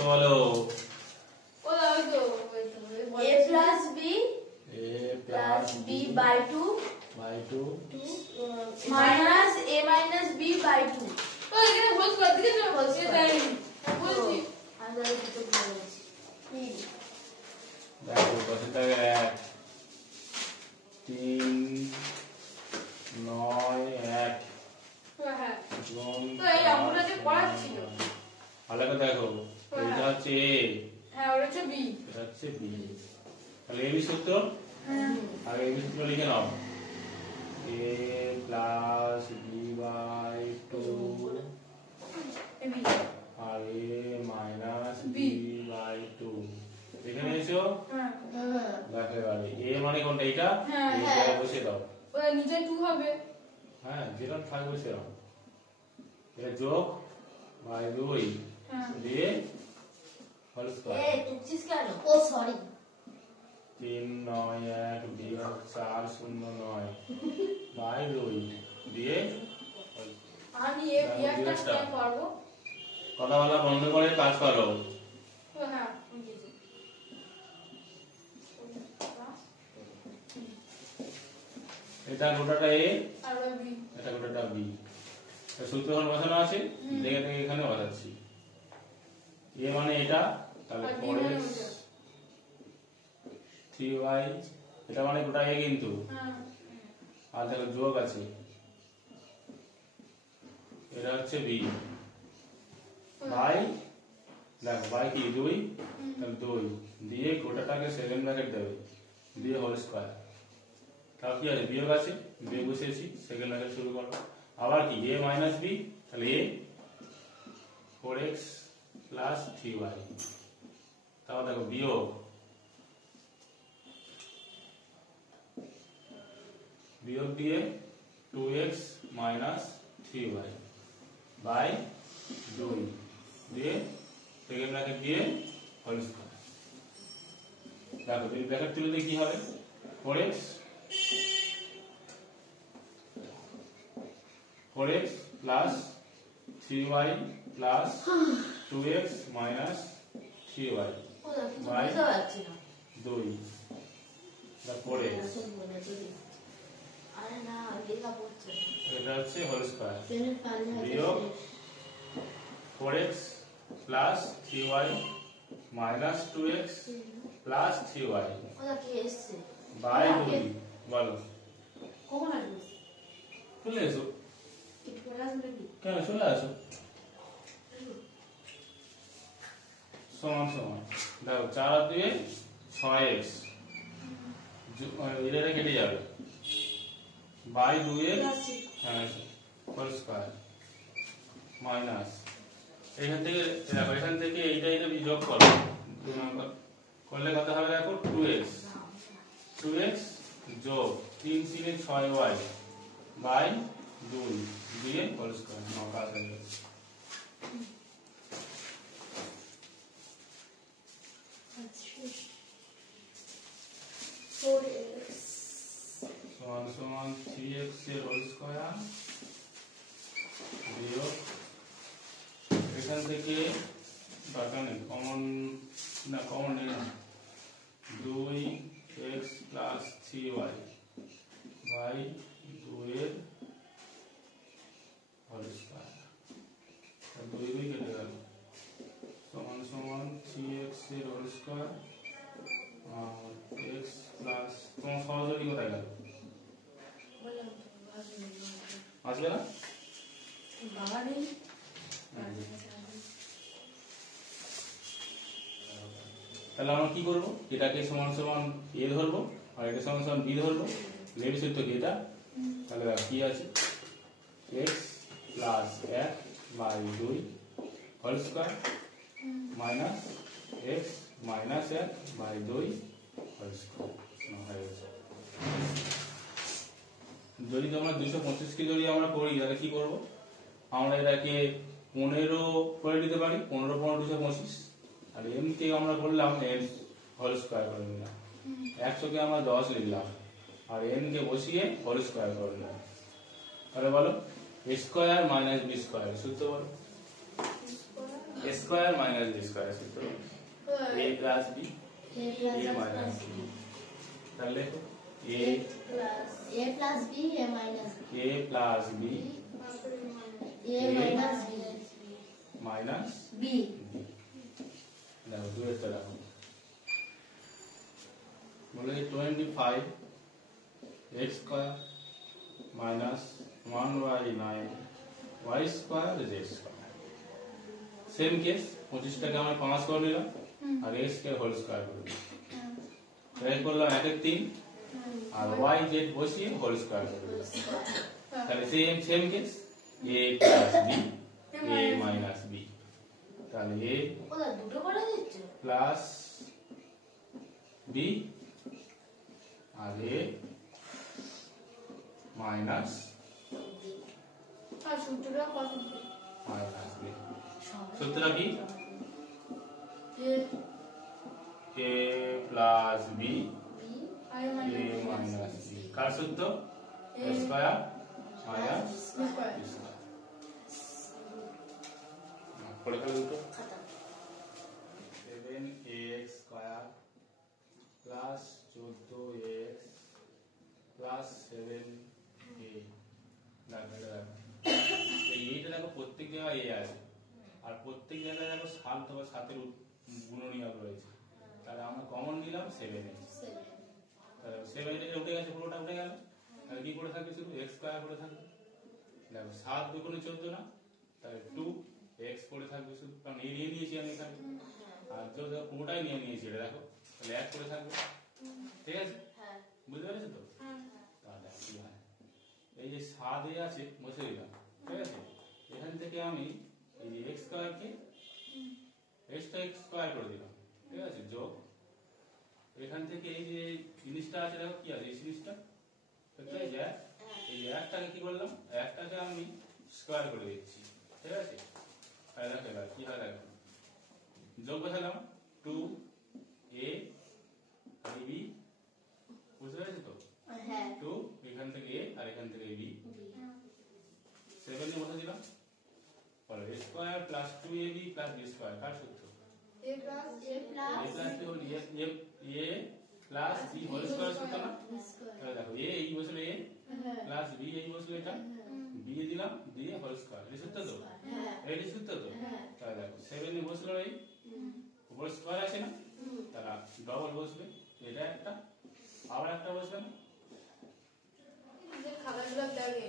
লিখছো বলো? ও দাও তো a plus b by 2 minus a minus b by 2 ও এখানে হোল স্কয়ার দিকে চলো হোল স্কয়ার তাই বলছি আমি তো কিছু বলছি দেখো কত থাকে 1 3 9 1 হ্যাঁ তো এই অঙ্কটা যে পড়াচ্ছিল ভালো করে দেখো এটা হচ্ছে a হ্যাঁ ওটা হচ্ছে b এটা হচ্ছে b তাহলে a b সূত্র আর a b সূত্র লিখে নাও a plus b by 2 R a minus b by 2 এখানে এসো দেখো এবারে a মানে কোনটা এটা এই জায়গায় বসে দাও ওটা নিচে 2 হবে হ্যাঁ যেটা থাকবে সেটা এটা যোগ বাই 2 দিয়ে হোল স্কয়ার এই তুই কেন ও সরি 3 9 1 বিয়োগ 4 0 9 বাই 2 দিয়ে আমি এই বিয়ারটা স্ক্যান করব কথা বলা বন্ধ করে কাজ করো হ্যাঁ এটা গোটাটা a আর b এটা গোটাটা b এটা সূত্র হল বসানো আছে দেখে দেখে এখানে বসাচ্ছি a মানে এটা তাহলে 4x 3y এটা মানে গোটা a কিন্তু আর দেখো যোগ আছে এটা হচ্ছে b বাই দেখো বাই কি 2 তাহলে 2 দিয়ে গোটাটাকে সেকেন্ড ব্র্যাকেট দেবে দিয়ে হোল স্কয়ার তাও কি আছে বিয়োগ আছে বিয়োগ বসিয়েছি সেকেন্ড ব্র্যাকেট শুরু করো আবার কি a মাইনাস b তাহলে a 4x প্লাস 3y তাও দেখো বিয়োগ বিয়োগ দিয়ে 2x মাইনাস 3y বাই 2 দিয়ে সেকেন্ড ব্র্যাকেট দিয়ে হোল স্কয়ার দেখো এই ব্র্যাকেট তুলে দিয়ে কি হবে 4x plus 3y plus 2x minus 3y by 2 তারপরে এটা হচ্ছে হোল স্কয়ার বিয়োগ 4x plus 3y minus 2x plus 3y by 2 বলো কখন আসবে চলে এসো একটু পরে আসবে কি কেন চলে আসো সমান সমান দেখো 4 আর 2 6x এটা কেটে যাবে বাই 2 এর হ্যাঁ হোল স্কয়ার মাইনাস এখান থেকে দেখো এখান থেকে এইটা এটা যোগ করো করলে কত হবে দেখো 2x যোগ 3 3 6y বাই 2 দিয়ে হোল স্কয়ার নাও কাজ হয়ে গেছে সমান সমান 3x এর হোল স্কয়ার বিয়োগ এখান থেকে দরকার নেই কমন নেই না 2x প্লাস 3y বাই 2 এর হোল স্কয়ার 2 কেটে গেল সমান সমান 3x এর হোল স্কয়ার আর x প্লাস তোমার সহজই কোথায় গেল আসবে না বাবা নেই তাহলে আমরা কি করব এটাকে সমান সমান a ধরবো আর এটা সমান সমান b ধরবো লেবি সূত্র কি এটা তাহলে কি আছে x plus 1 by 2 whole square minus x minus 1 by 2 whole square হয়ে গেছে যদি আমরা 225 কে যদি আমরা করি তাহলে কি করব আমরা এটাকে 15 করে দিতে পারি 15 15 225 আর m কে আমরা বললাম n হোল স্কয়ার করে নিলাম 100 কে আমরা 10 লিখলাম আর n কে বসিয়ে হোল স্কয়ার করে নিলাম তাহলে বলো a square minus b square সূত্র বলো স্কয়ার মাইনাস বি স্কয়ার সূত্র a plus b a a minus b তাহলে দেখো a plus b a minus b a plus b a minus b minus b দেখো দুয়েরটা দেখো বলে 25 x square minus 1y9 y square z square same case 25 টাকে আমরা 5 করে নিলাম আর x কে whole square করে দিলাম তাই করলাম 1 এর 3 আর y z বসিয়ে হোল স্কয়ার করে দিলাম তাহলে same case a plus b a minus b তাহলে a ওটা দুটো করে দিচ্ছ plus b R a minus আর সূত্রটা কত মাইনাস b সূত্র কি a plus b a a minus b কার সূত্র a square minus b square পড়ে গেল দুটো 7ax square plus 14x plus 7a এইটা দেখো প্রত্যেক জায়গায় a আছে আর প্রত্যেক জায়গায় দেখো 7 অথবা 7 এর গুণনীয়ক রয়েছে তাহলে আমরা কমন নিলাম 7x তাহলে 7 এর উঠে গেছে পুরোটা উঠে গেল তাহলে কি করে থাকবে শুধু x স্কয়ার করে থাকবে দেখো 7 দুগুণে 14 না তাহলে 2x পড়ে থাকবে শুধু কারণ এই নিয়ে নিয়েছি আমি এখানে আর তো দেখো পুরোটাই নিয়ে নিয়েছি এটা দেখো তাহলে 1 করে থাকবে ঠিক আছে হ্যাঁ বুঝতে পেরেছো তো তাহলে কি হয় এই যে 7 এ আছে বসে দিলাম ঠিক আছে এখান থেকে আমি এই যে x স্কয়ারকে x টা x স্কয়ার করে দিলাম ঠিক আছে যোগ এখান থেকে এই যে জিনিসটা আছে দেখো কি আছে এই জিনিসটা দেখতে এই যে একটাকে কি করলাম একটাকে আমি স্কয়ার করে দিচ্ছি ঠিক আছে তাহলে দেখো কি হয় দেখো যোগ বসালাম 2a b বুঝতে পেরেছো তো হ্যাঁ 2 এখান থেকে a আর এখান থেকে b 7 এ বসে দিলাম বলো a square plus 2ab plus b square কার সূত্র a plus a plus b হল a plus b whole square সূত্র না তাহলে দেখো a এই বসলে a প্লাস b এই বসলে এটা b এ দিলাম দিয়ে হোল স্কয়ার এই সূত্র তো এই সূত্র তো তাহলে দেখো 7 এ বসলো এই উপর স্কয়ার আছে না তাহলে ডবল বসবে এটা একটা আবার একটা বসবে না যে খাবারগুলো লাগে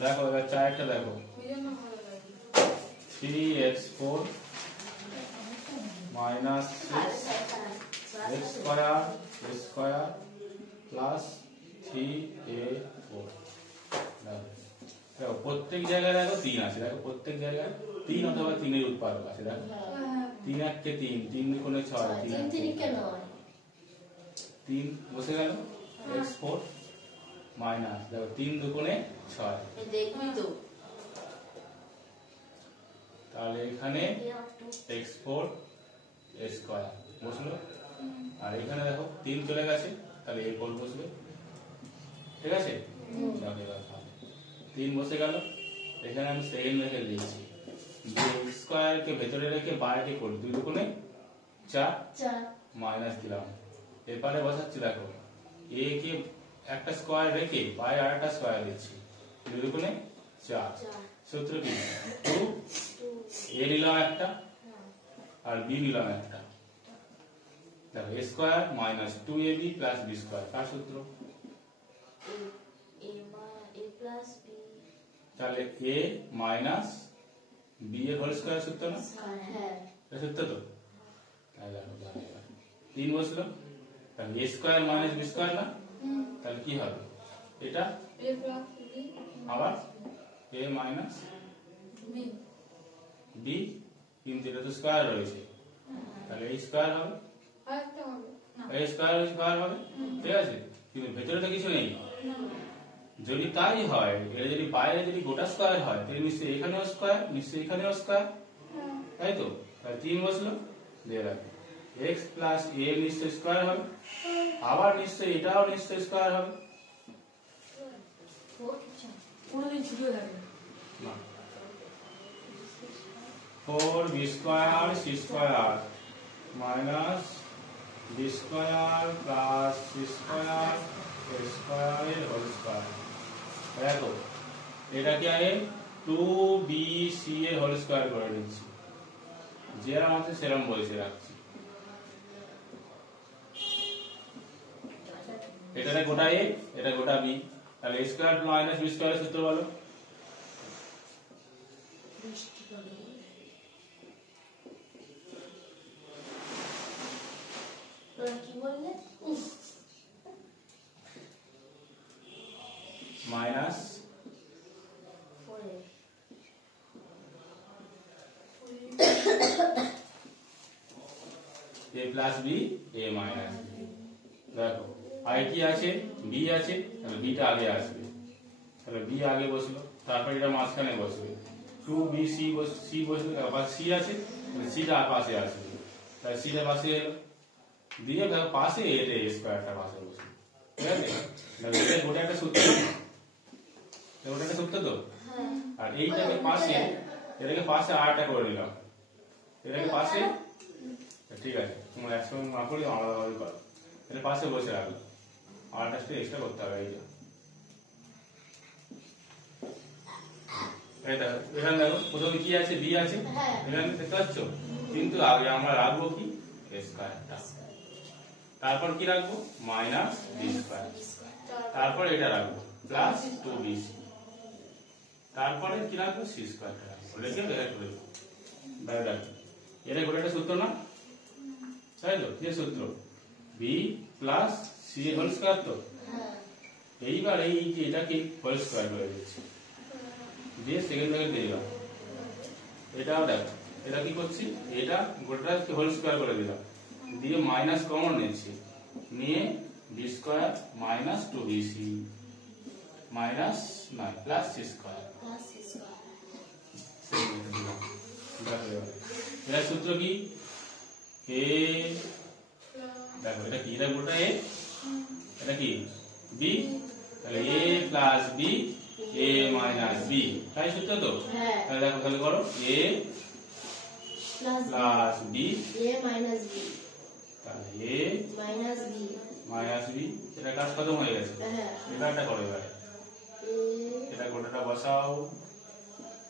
দেখো এবার চারটা দেখো ওই জন্য ভালো লাগে 3x4 minus 6 x square plus 3a4 দেখো প্রত্যেক জায়গায় দেখো 3 আছে দেখো প্রত্যেক জায়গায় 3 অথবা 3 এর উৎপাদক আছে দেখো 3 1 কে 3 3 দুগুণে 6 3 কেন 3 বসে গেল x4 মাইনাস দেখো 3 দুগুণে 6 দেখবি তো তাহলে এখানে x4 স্কয়ার বসলো আর এখানে দেখো 3 চলে গেছে তাহলে a4 বসবে ঠিক আছে তাহলে এবার 3 বসে গেল এখানে আমি সেকেন্ড রেখে দিয়েছি যে স্কয়ার কে ভেতরে রেখে বাইরে করে 2 দুগুণে 4 মাইনাস দিলাম এবারে বসাচ্ছি দেখো a কে একটা স্কয়ার রেখে বাইরে আরেকটা স্কয়ার দিচ্ছি 2 দুগুণে 4 সূত্র কি 2 a নিলাম একটা আর b নিলাম একটা দেখো a square minus 2ab plus b square কার সূত্র a plus b তাহলে a মাইনাস b এর হোল স্কয়ার সূত্র না হ্যাঁ এটা সূত্র তো তাহলে দেখো তাহলে 3 বসলো তাহলে a square minus b square না তাহলে কি হবে এটা a plus b আবার a মাইনাস b b কিন্তু এটা তো স্কয়ার রয়েছে তাহলে a স্কয়ার হবে আরেকটা হবে না a স্কয়ার হবে ঠিক আছে কিন্তু ভেতরে তো কিছু নেই যদি তাই হয় এটা যদি বাইরে যদি গোটা স্কয়ার হয় তাহলে নিশ্চয়ই এখানেও স্কয়ার নিশ্চয়ই এখানেও স্কয়ার তাই তো তাহলে 3 বসলো দিয়ে রাখো x প্লাস a নিশ্চয়ই স্কয়ার হবে আবার নিশ্চয়ই এটাও নিশ্চয়ই স্কয়ার হবে পুরো দিন ছুটি হয়ে যাবে না 4 B square C square minus B square plus C square A square এর হোল স্কয়ার। দেখো এটাকে আমি 2bc এর হোল স্কয়ার করে নিচ্ছি, যেরকম আছে সেরকম বসে রাখছি। এটা গোটা a, এটা গোটা b, তাহলে a স্কয়ার মাইনাস b স্কয়ারের সূত্র বলো। কি বললে? Minus a plus b a minus b। দেখো i কি আছে, b আছে, তাহলে b টা আগে আসবে, তাহলে b আগে বসলো, তারপর এটা মাঝখানে বসবে, 2bc c বসবে, তারপর c আছে, তাহলে c টা পাশে আসবে, তাহলে c টা পাশে এলো, দিয়ে দেখো পাশে এটা a স্কয়ারটা পাশে বসবে। ঠিক আছে, তাহলে এটা গোটা একটা সূত্র, গোটা একটা সূত্র তো। আর এইটাকে পাশে, এটাকে পাশে আরটা করে নিলাম, এটাকে পাশে, ঠিক আছে তোমরা একসঙ্গে না করে আলাদাভাবে করো, এটা পাশে বসে রাখো, আরটা এক্সট্রা করতে হবে। এখানে দেখো প্রথমে কি আছে, বি আছে, এখানে দেখতে পাচ্ছ, কিন্তু আগে আমরা রাখবো কি স্কয়ারটা, তারপর কি রাখবো মাইনাস বি স্কয়ার, তারপর এটা রাখবো প্লাস 2bc, তারপরে কি রাখবো সি স্কয়ারটা রাখবো, রেখে এটা এটা গোটা একটা সূত্র না, তাই তো, কি সূত্র B plus C whole square. তো এইবার এই যে এটাকে হোল স্কয়ার করে দিচ্ছি, দিয়ে সেকেন্ড ব্র্যাকেট দিয়ে দিলাম, এটাও দেখো এটা কি করছি, এটা গোটাটাকে হোল স্কয়ার করে দিলাম, দিয়ে মাইনাস কমন নিচ্ছি, নিয়ে B square minus 2bc minus নয় প্লাস সি স্কয়ার। এর সূত্র কি, এ দেখো এটা কি, এটা গোটা এ, এটা কি বি, তাহলে এ plus B A minus B, তাই সূত্র তো। তাহলে দেখো তাহলে করো এ plus B A minus B, তাহলে এ মাইনাস বি, এটা কাজ খতম হয়ে গেছে। এটা একটা করো এবারে, এটা গোটাটা বসাও,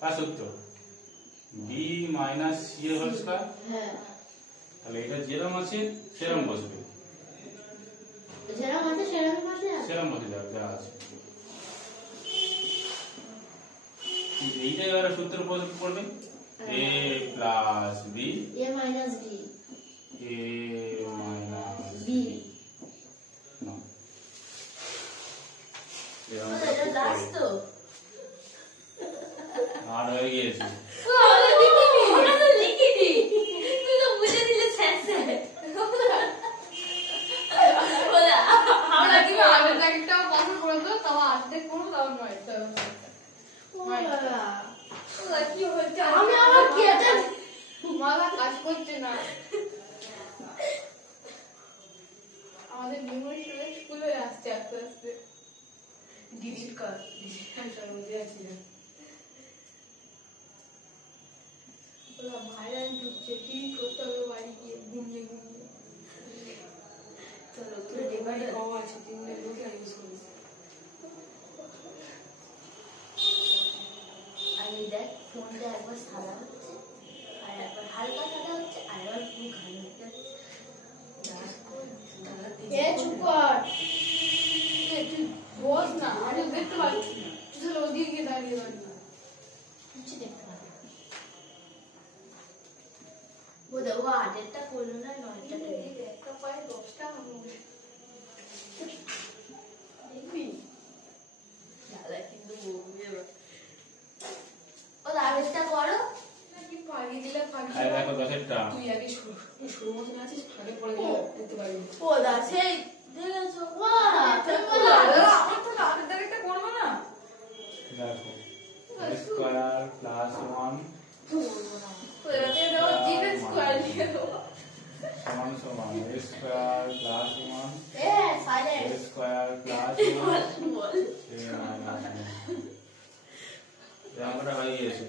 কাজ সূত্র বি মাইনাস সি এর হোল স্কয়ার, তাহলে এটা যেরকম আছে সেরকম বসবে, যেরকম আছে সেরকম বসে সেরকম বসে যাবে যা আছে। এইটা এবারে সূত্র পড়বে এ plus B A minus B, A minus B. না এটা লাস্ট তো, আর হয়ে গিয়েছে। আমরা তো লিখিনি, তুই তো বুঝে দিলে শেষে। আমরা কি আগের একটা পাসওয়ার্ড করে দাও, তাও অর্ধেক করব, তাও নয় তো। কি হচ্ছে, আমি আমার কেটে মালা কাজ করছে না। আমাদের মেমোরি স্কুলে আসছে আস্তে আস্তে, ডিলিট কর, বুঝে আছি না। ভাইরাল ঢুকছে, ডিলিট করতে হবে বাড়ি গিয়ে ঘুমিয়ে ঘুমিয়ে। চলো তোর এবারে কম আছে, 3 দিন লোকে ইউজ করিস। আর এই দেখ ফোনটা একবার সাদা হচ্ছে, আর একবার হালকা সাদা হচ্ছে, আর একবার পুরো কালো হয়ে যাচ্ছে। চুপ কর, তুই বস না, আমি দেখতে পাচ্ছি না, তুই চলো ওদিকে গিয়ে দাঁড়িয়ে দাঁড়িয়ে কিছু দেখতে পাবি। ও দেখো 8টা করলো না, 9টা একটা পায়ে 10টা দেখবি, কিন্তু ও 8টা করো নাকি পাগিয়ে দিলে আরে দেখো 10টা, তুই আগে শুরু মতন আছিস, ফাঁকে পড়ে গেলে দেখতে পারবি। ও দা সেই দেখেছো, আমার তো 8টা করবো না। দেখো স্কয়ার প্লাস 1 সমান সমান a square plus 1 a square plus 1 a minus 1। এই অঙ্কটা হয়ে গিয়েছে।